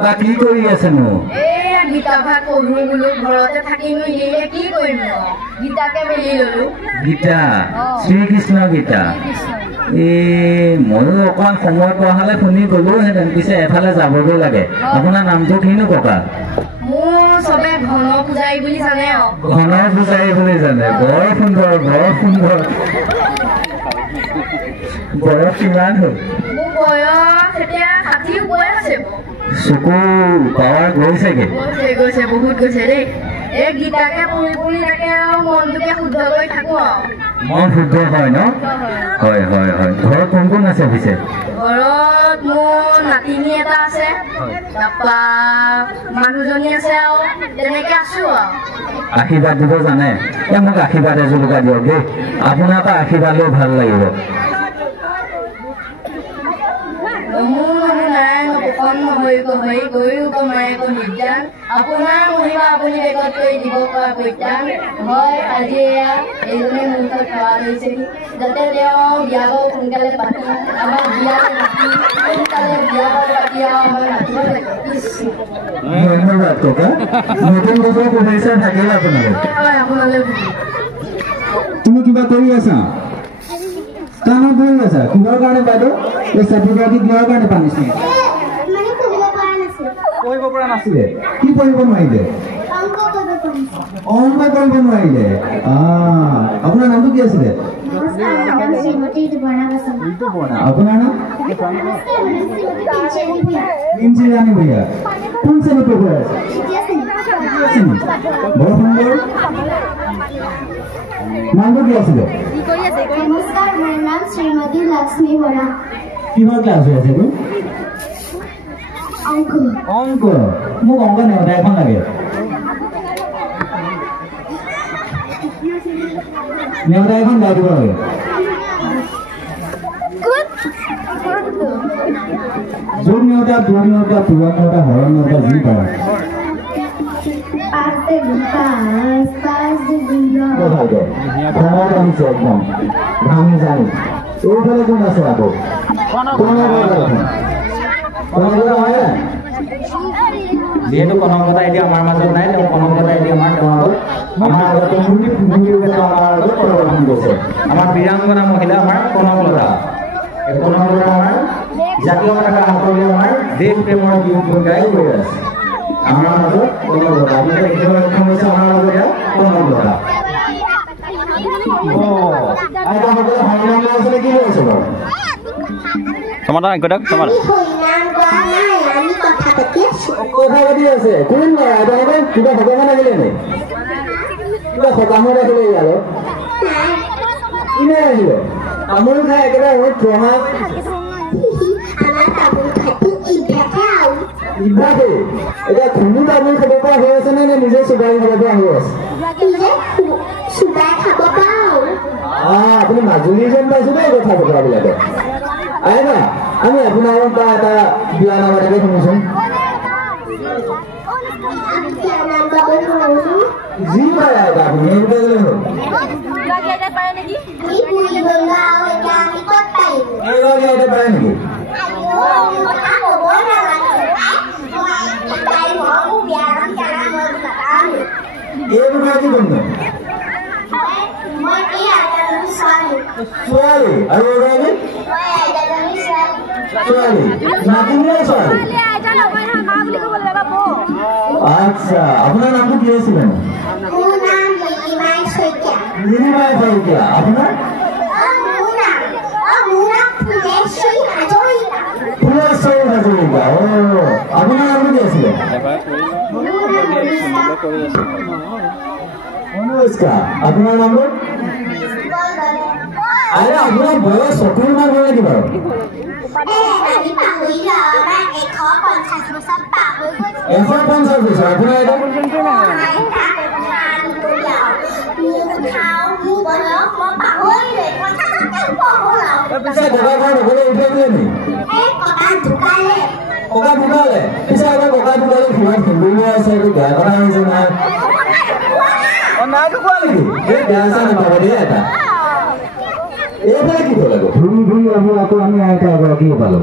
ককা কি কৰি আছেনো গীতা ভাগ পঢ়ো বোলো ঘৰতে থাকিম নিলে কি কৰিম গীতাকে মেলি ললো গীতা শ্ৰীকৃষ্ণ গীতা ময়ো অকণমান সময় পোৱা হ'লে শুনি গলোহেঁতেন পিছে এফালে যাবগৈ লাগে আপোনাৰ নামটো কিনো ককা মোৰ চবে ঘন পূজাৰী বুলি জানে ঘন পূজাৰী বুলি জানে বৰ সুন্দৰ বয়স কিমান হ'ল মোৰ বয়স এতিয়া 60 ওপৰ আছে চকু পাৱাৰ গৈছেগে গৈছে বহুত গৈছে দেই এই গীতাকে পঢ়ি পঢ়ি তাকে মনটোকে শুদ্ধ কৰি থাকো মন শুদ্ধ হয় ন হয় হয় হয় ঘৰত কোন কোন আছে পিছে ঘৰত মোৰ নাতিনী এটা আছে তাৰপৰা মানুহজনী আছে আৰু তেনেকে আছো আশীৰ্বাদ দিব জানে মোক আশীৰ্বাদ এজোপা দিয়ক দেই আপোনাৰ পৰা আশীৰ্বাদ লৈ ভাল লাগিব আপোনাৰ মহিমা আপুনি বেগত কৰি দিব পৰা পৰিত্ৰাণ হয় আজি এয়া এইজনে মুহূৰ্তত সেৱা লৈছেহি যাতে তেওঁ বিয়া বাৰু সোনকালে পাতি আমাৰ বিয়া সোনকালে বিয়া বাৰু পাতি আৰু আমাৰ নাতিব লাগে ধন্যবাদ ককা নতুন বছৰ শুভেচ্ছা থাকিল আপোনালৈ তুমি কিবা কৰি আছা কামত কৰি আছা কিহৰ কাৰণে বাইদেউ এই ছাত্ৰীগৰাকী কিহৰ কাৰণে পানিছে পঢ়িব পৰা নাছিলে কি পঢ়িব নোৱাৰিলে অংক কৰিব নোৱাৰিলে আপোনাৰ নামটো কি আছিলে আপোনাৰ নাম ইঞ্জিনিয়াৰিং ভূঞা কোন শ্ৰেণীত পঢ়ি আছে বৰ সুন্দৰ নামটো কি আছিলে নমস্কাৰ মোৰ নাম শ্ৰীমতী লক্ষ্মী বৰা কিহৰ ক্লাছ হৈ আছে অংক অংক মোক অংক নেওতা এখন লাগে নেওতা এখন গাই দিব লাগে যোগ নেওতা দূৰ নেওতা পূৰণ নেওতা হৰণ নেওতা যি পাৰা এইফালে কোন আছে আকৌ যিহেতু কনকলতা এতিয়া আমাৰ মাজত নাই তেওঁ কনকলতা এতিয়া আমাৰ আগত প্ৰদৰ্শন কৰিছে আমাৰ বীৰাংগনা মহিলা আমাৰ কনকলতা এই কনকলতা আমাৰ জাতীয় পতাকা হাতলৈ আমাৰ দেশ প্ৰেমৰ গীত গাই গৈ আছে আমাৰ মাজত কনকলতা আপোনালোকে দেখিবলৈ সক্ষম হৈছে আমাৰ মাজত এতিয়া কনকলতা কি হৈ আছে বাৰু Tomato ang godak, tomato. কথা পাতি আছে কোন কিবা ভগৱান আহিলে নে কিবা সকামত আহিলে ইয়ালে ইনে আহিলে আমুল খাই একেবাৰে মোৰ প্ৰমাণ ইভাগে এতিয়া খুনি তামুল খাব পৰা হৈ আছে নে নিজে চুবাই খাব পৰা হৈ আছে আপুনি মাজুলী যেন পাইছো দেই কথা বতৰাবিলাকে আহে না আমি আপোনাৰ পৰা এটা বিয়া নাম এটাকে শুনিছো যি পাৰে আপুনি এইবিলাক হ'ল পাৰে নেকি এইবিলাক কি কৰিম ছোৱালী আৰু ছোৱালী নাতিনী ছোৱালী আচ্ছা আপোনাৰ নামটো কি আছিলে নিৰিমাই শইকীয়া আপোনাৰ ফুলেশ্বৰী হাজৰিকা আপোনাৰ নামটো কি আছিলে অনুষ্কা আপোনাৰ নামটো আৰে আপোনাৰ বয়স 70 মান হ'ল নেকি বাৰু 150 বছৰ আপোনাৰ এটা পিছে ককা ঘৰ নগলে উঠে দিয়ে নি ককা ঢুকালে পিছে এবাৰ ককা ঢুকালে ঘৰত হিন্দুৱে আছে এইটো বেয়া কথা হৈছে নহয় নাই ঢুকুৱা নেকি এই বেয়া চা নাপাব দেই এটা এইফালে কি কৰিব ঘূৰি ঘূৰি আহি আকৌ আমি আইতা এগৰাকী পালো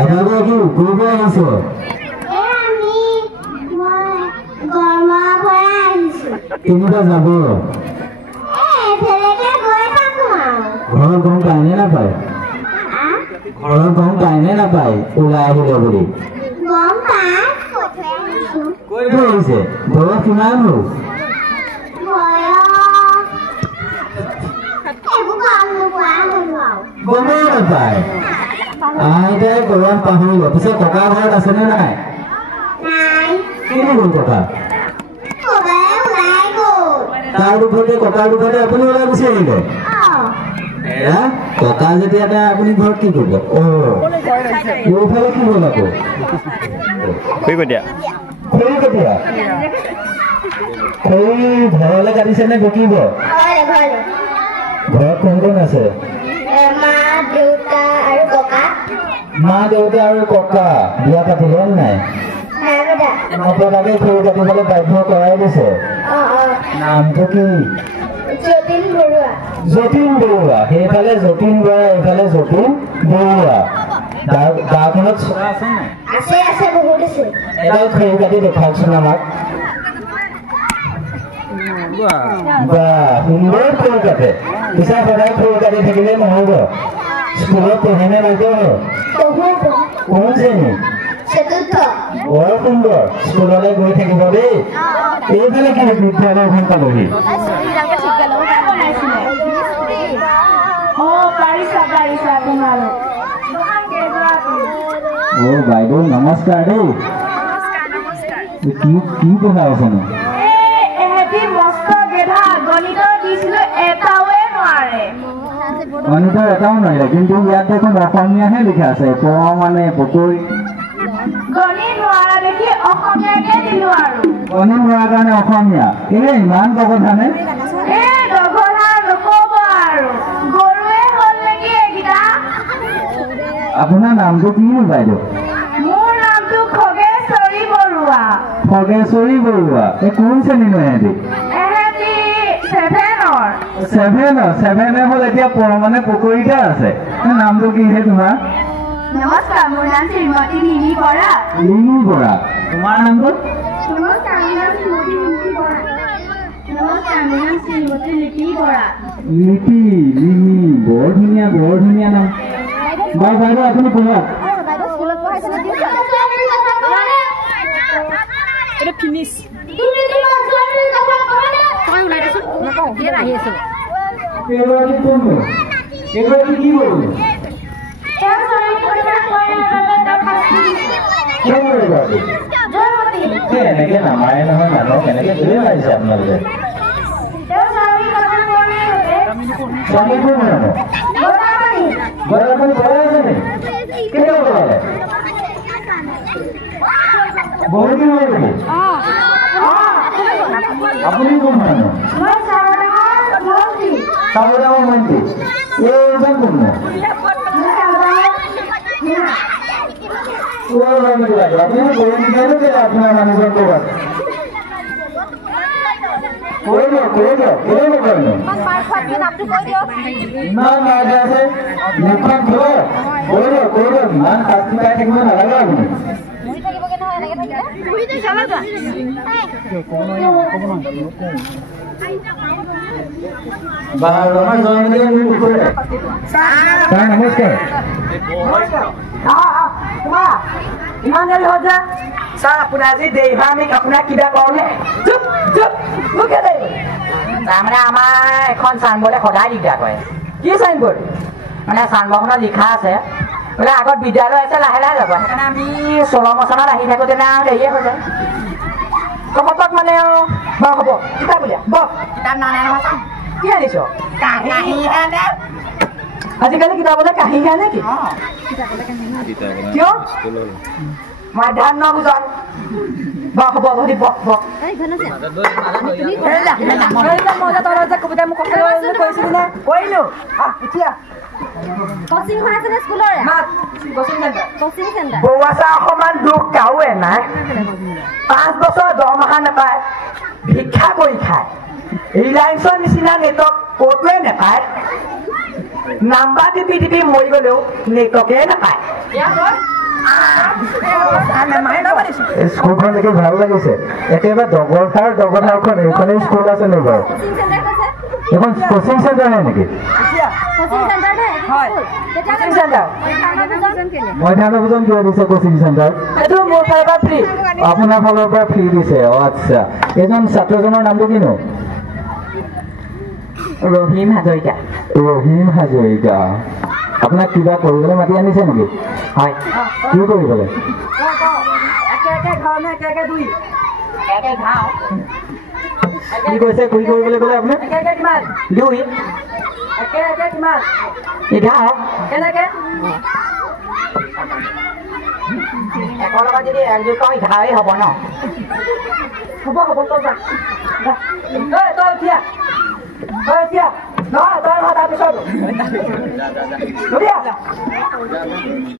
এগৰাকী কৰিব আহিছো কেনেকুৱা যাব ঘৰৰ গম পায়নে নাপায় ঘৰৰ গম পায়নে নাপায় ওলাই আহিলে বুলি কৈ আহিছে বয়স কিমান হ'ল গমেই নাপায় আইতাই গৰম পাহৰিব পিছে ককা ঘৰত আছেনে নাই কেনে গ'ল ককা তাৰ দুখতে ককাৰ দুখতে আপুনি ওলাই গুচি আহিলে ককা যেতিয়া নাই আপুনি ঘৰত কি কৰিব এইফালে কি হ'ল আকৌ ঘৰলৈ কাটিছে নে বিকিব ঘৰত কোন কোন আছে মা দেউতা আৰু ককা বিয়া পাতিলে নাই আপোনাকে খৰি কাটিবলৈ বাধ্য কৰাই দিছে নামটো কি যতীন বৰুৱা সেইফালে যতীন বৰা এইফালে যতীন বৰুৱা গাঁওখনত এডাল খৰি কাটি দেখাওকচোন আমাক সুন্দৰ খৰি কাটে পিছে সদায় খৰি কাটি থাকিলে নহ'ব স্কুলত পঢ়েনে বাইদেউ কোন শ্ৰেণী বৰ সুন্দৰ স্কুললৈ গৈ থাকিব দেই এইফালে কি বিদ্যালয়খন পাবহি বাইদেউ নমস্কাৰ দেই কি পঢ়াই আছেনো গণিত এটাও নোৱাৰে কিন্তু ইয়াত দেখোন অসমীয়াহে লিখা আছে প মানে পকৰি গণিত নোৱাৰা কাৰণে অসমীয়া এনে ইমান গগধানে আপোনাৰ নামটো কিনো বাইদেউ খগেশ্বৰী বৰুৱা এই কোন শ্ৰেণীনো এহেঁতি ছেভেনৰ হ'ল এতিয়া মানে পকৰিতে আছে নামটো কিহে তোমাৰ নমস্কাৰ মোৰ নাম শ্ৰীমতী লিলি বৰা তোমাৰ নামটো লিপি বৰ ধুনীয়া নাম বাইদেউ আপুনি পঢ়ক এনেকে নামাৰে নহয় মানুহ কেনেকে ধৰি মাৰিছে আপোনালোকে আপুনি কোন মানুহ চাবদামৰ মন্ত্ৰী এইজন কোন আপোনাৰ মানুহজন ক'ৰবাত ইমান মাৰ আছে মুখখন ইমান শাস্তি পাই থাকিব নালাগে আপুনি নমস্কাৰ ইমান দেৰি হ'ল যে ছাৰ আপোনাৰ আজি দেৰি হয় আমি আপোনাক কিবা কওঁ নে তাৰমানে আমাৰ এখন চাইনবৰ্ডে সদায় দিগদাৰ কৰে কি চাইনবৰ্ড মানে চাইনবৰ্ডখনত লিখা আছে বোলে আগত বিদ্যালয় আছে লাহে লাহে যাব সেইকাৰণে আমি 16 বছৰত আহি থাকোঁতে আৰু দেৰিয়ে হৈ যায় কপক মানে আৰু বাৰু হ'ব কিতাপ উলিয়া বহ কিতাপ নানে নহয় কি আনিছ আজিকালি কিতাপতে কাহিনী আনে কি কিয় মই ধ্যান নবুজান বহ বহ যদি বহ বহ কবিতা মোক কথা কৈছিলি নে কৰিলো এতিয়া বৌৱাচা অকমান দুখ কাওৱে নাই 5 বছৰ দৰমহা নাপায় ভিক্ষা কৰি খায় ৰিলায়েন্সৰ নিচিনা নেটৱৰ্ক ক'তোৱে নাপায় নাম্বাৰ টিপি মৰি গ'লেও নেটৱৰ্কে নাপায় স্কুলখন দেখি ভাল লাগিছে একেবাৰে ডগৰখাৰখন এইখনে স্কুল আছে নেকি বাৰু এখন কোচিং চেণ্টাৰ হয় নেকি মধ্যাহ্নভোজন কিয় দিছে কোচিং চেণ্টাৰ আপোনাৰ ফালৰ পৰা ফ্ৰী দিছে আচ্ছা এজন ছাত্ৰজনৰ নামটো কিনো ৰহিম হাজৰিকা আপোনাক কিবা কৰিবলৈ মাতি আনিছে নেকি হয় কি কৰিবলৈ কি কৈছে কি কৰিবলৈ ক'লে আপোনাক 2 11 একৰ লগত যদি 1 2 কওঁ 11 হ'ব ন হ'ব তই উঠিয়া নহয় তই তাৰপিছত